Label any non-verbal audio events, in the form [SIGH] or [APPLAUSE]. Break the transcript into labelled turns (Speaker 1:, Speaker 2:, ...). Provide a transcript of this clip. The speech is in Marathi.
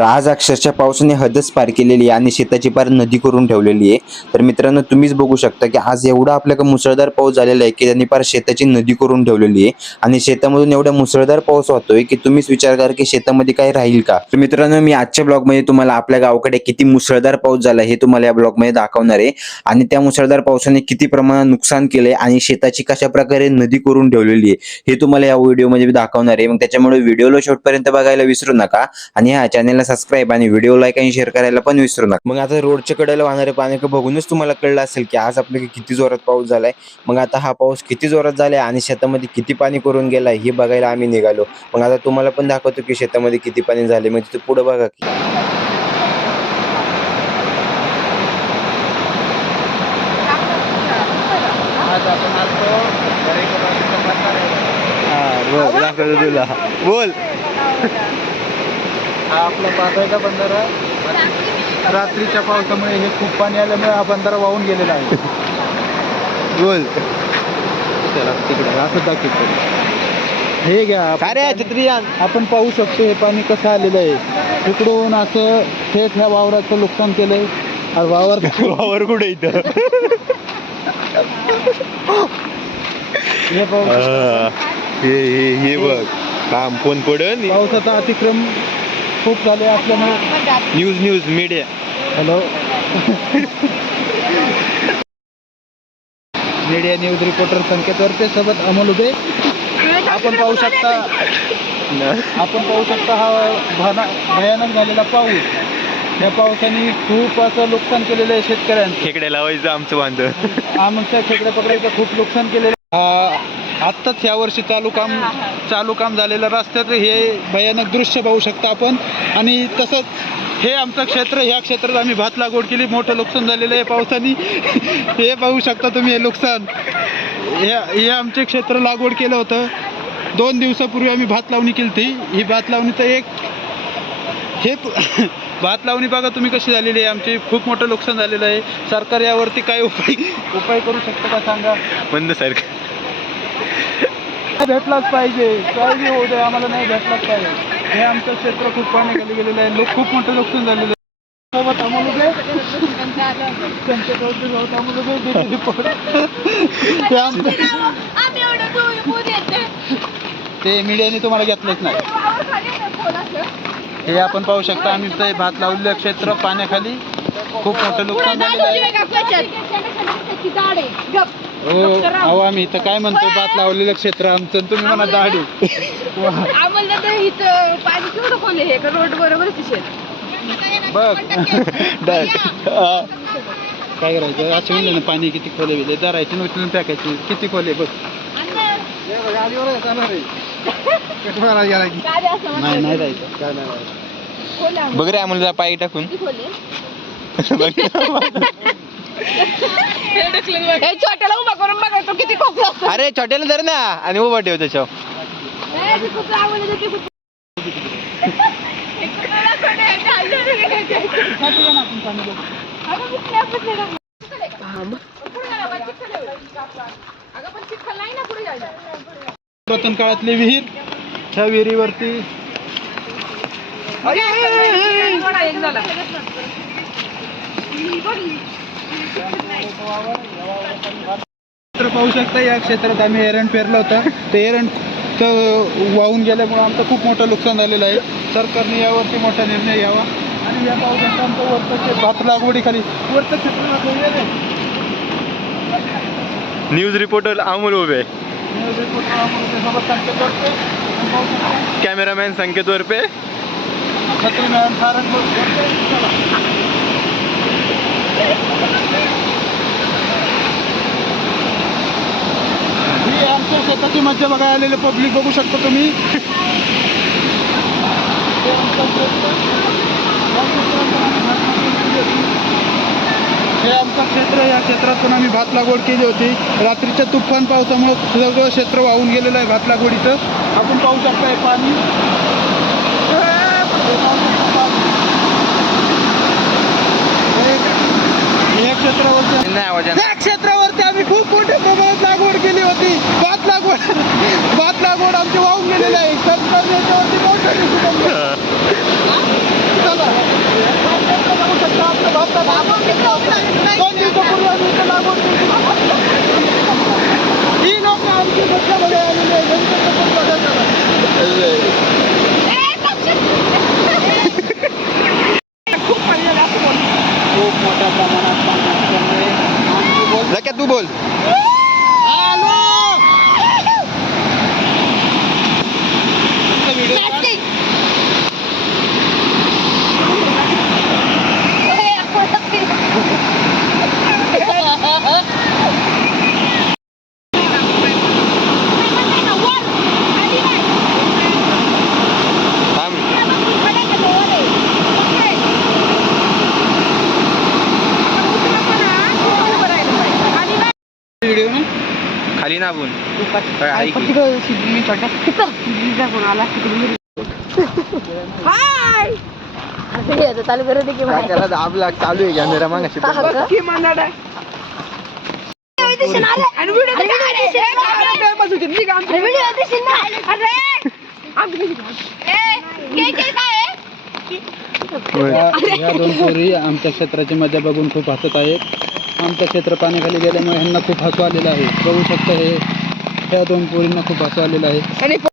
Speaker 1: तर आज अक्षरशः पावसाने हदच पार केलेली आहे आणि शेताची पार नदी करून ठेवलेली आहे. तर मित्रांनो तुम्हीच बघू शकता की आज एवढा आपल्याकडे मुसळधार पाऊस झालेला आहे की त्यांनी पार शेताची नदी करून ठेवलेली आहे. आणि शेतामधून एवढा मुसळधार पाऊस होतोय की तुम्हीच विचार करा की शेतामध्ये काय राहील का. तर मित्रांनो मी आजच्या ब्लॉगमध्ये तुम्हाला आपल्या गावाकडे किती मुसळधार पाऊस झाला हे तुम्हाला या ब्लॉगमध्ये दाखवणार आहे. आणि त्या मुसळधार पावसाने किती प्रमाणात नुकसान केलंय आणि शेताची कशा प्रकारे नदी करून ठेवलेली आहे हे तुम्हाला या व्हिडिओमध्ये दाखवणार आहे. मग त्याच्यामुळे व्हिडिओला शेवटपर्यंत बघायला विसरू नका. आणि ह्या चॅनेलला सबस्क्राईब आणि व्हिडिओ लाईक आणि शेअर करायला पण विसरू नका. मग आता रोडच्या कडेला वाहणारे पाणी बघूनच तुम्हाला कळलं असेल की आज आपलं किती जोरात पाऊस झालाय. मग आता हा पाऊस किती जोरात झालाय आणि शेतामध्ये किती पाणी करून गेलाय हे बघायला आम्ही निघालो. मग आता तुम्हाला पण दाखवतो की शेतामध्ये किती पाणी झाले मग तिथे पुढे बघा की. बोल.
Speaker 2: हा आपला पाथायचा बंधारा रात्रीच्या पावसामुळे हे खूप पाणी आल्यामुळे हा बंधारा वाहून गेलेला आहे.
Speaker 1: बोल
Speaker 2: चला तिकडे असं दाखवतो. हे घ्या आपण
Speaker 1: छत्री
Speaker 2: आपण पाहू शकतो हे पाणी कसं आलेलं आहे. तिकडून असं थेट ह्या वावराचं नुकसान केलंय. आणि वावर [LAUGHS]
Speaker 1: वावर कुठे इथं?
Speaker 2: हे.
Speaker 1: हे हे हे बघ. काम कोण पडन?
Speaker 2: पावसाचा अतिक्रम खूप झाले असल्यामुळे
Speaker 1: news news media.
Speaker 2: Hello. Media news reporter Sanket Varte सोबत अमोल उभे आपण पाहू शकता आपण पाहू शकता हा भना भयानक झालेला पाऊस. या पावसाने खूप असं नुकसान केलेलं आहे शेतकऱ्यांचं.
Speaker 1: खेकडे लावायचं आमचं बांध
Speaker 2: आमच्या खेकड्या पकडायचं खूप नुकसान केलेलं आहे. आत्ताच या वर्षी चालू काम चालू काम झालेलं रस्त्याचं हे भयानक दृश्य पाहू शकता आपण. आणि तसंच हे आमचं क्षेत्र ह्या क्षेत्रात आम्ही भात लागवड केली. मोठं नुकसान झालेलं आहे पावसाने. हे पाहू शकता तुम्ही हे नुकसान. हे हे आमचे क्षेत्र लागवड केलं होतं. दोन दिवसापूर्वी आम्ही भात लावणी केली होती ही भात लावणीचं एक हे [LAUGHS] भात लावणी बघा तुम्ही कशी झालेली आहे. आमची खूप मोठं नुकसान झालेलं आहे. सरकार यावरती काय उपाय उपाय करू शकतं का सांगा?
Speaker 1: बंद सरकार.
Speaker 2: भेटलाच पाहिजे. बी होऊ दे आम्हाला नाही भेटलाच पाहिजे. हे आमचं क्षेत्र खूप पाण्याखाली गेलेलं आहे. लोक खूप मोठं नुकसान झालेलं आहे. सोबत आम्हाला ते मीडियाने तुम्हाला घेतलंच नाही. हे आपण पाहू शकता आम्ही ते भात लावलेलं क्षेत्र पाण्याखाली. खूप मोठं नुकसान झालेलं आहे. हो अहो आम्ही इथं काय म्हणतो भात लावलेलं क्षेत्र आमचं आणि तुम्ही म्हणा दाढी.
Speaker 3: आम्हाला तर इथं पाणी केवढं खोल आहे? का रोड बरोबरच शेत.
Speaker 2: बघ. काय करायचं? असं म्हणलं ना पाणी किती खोले बिले धरायची न उचलून टाकायची. किती खोले बघ.
Speaker 3: काय असं
Speaker 2: नाही? नाही जायचं.
Speaker 1: बघ रे आम्हाला पाय टाकून.
Speaker 3: खोल? [LAUGHS] हे छोट्याला उभा करून किती खोकला
Speaker 1: अरे छोट्याला धर ना आणि उभा ठेव त्याच्यावर
Speaker 3: नाही, ते खूप आवडलं तर ते खूप- कुणाला कोणी आहे? ते हल्ल्याने गेले. अगं, मी स्नॅपच नाही टाकला. पुढे गेला बा, चिखल आहे. अगं, पण चिखल नाही ना पुढे जायला.
Speaker 2: पुरातन काळातली विहीर ह्या विहिरीवरती
Speaker 3: थोडा एक झाला.
Speaker 2: क्षेत्र पाहू शकता या क्षेत्रात आम्ही एरंड पेरलं होतं. ते एरंड तर वाहून गेल्यामुळं आमचं खूप मोठं नुकसान झालेलं आहे. सरकारने यावरती मोठा निर्णय घ्यावा. आणि या शकता आमचं वरचं भात लागवडीखाली वरचं क्षेत्र.
Speaker 1: News reporter Amol Ubhe.
Speaker 2: News reporter सोबत संकेत
Speaker 1: कॅमेरामॅन संकेत वरपे.
Speaker 2: मॅम सारंग ही आमच्या शेताची मज्जा बघायला आलेले पब्लिक बघू शकता तुम्ही. हे आमचं क्षेत्र. हे आमचं क्षेत्र या क्षेत्रातून आम्ही भात लागवड केली होती. रात्रीच्या तुफान पावसामुळे सगळं क्षेत्र वाहून गेलेलं आहे भात लागवडीचं. आपण पाहू शकता हे पाणी या क्षेत्रावरती
Speaker 1: नाही आवाज
Speaker 2: या क्षेत्रावरती आम्ही खूप मोठ्या प्रमाणात लागवड केली होती. भात लागवड भात लागवड आमची वाहून गेलेली आहे. सरकारने याच्यावरती मोठं खूप मोठ्या प्रमाणात पाणी असल्यामुळे आमची बोल
Speaker 3: लक्या तू
Speaker 2: व्हिडिओ ना
Speaker 3: खाली ना बोल.
Speaker 4: हाय! चालू करू दे की बाहेर.
Speaker 3: त्याला दाब लाग चालू आहे कॅमेरा मग
Speaker 2: या दोन पोरी आमच्या क्षेत्राची मजा बघून खूप हसत आहेत. आमचं क्षेत्र पाण्याखाली गेल्यामुळे ह्यांना खूप हसू आलेलं आहे. बघू शकता हे ह्या दोन पोरींना खूप हसू आलेलं आहे.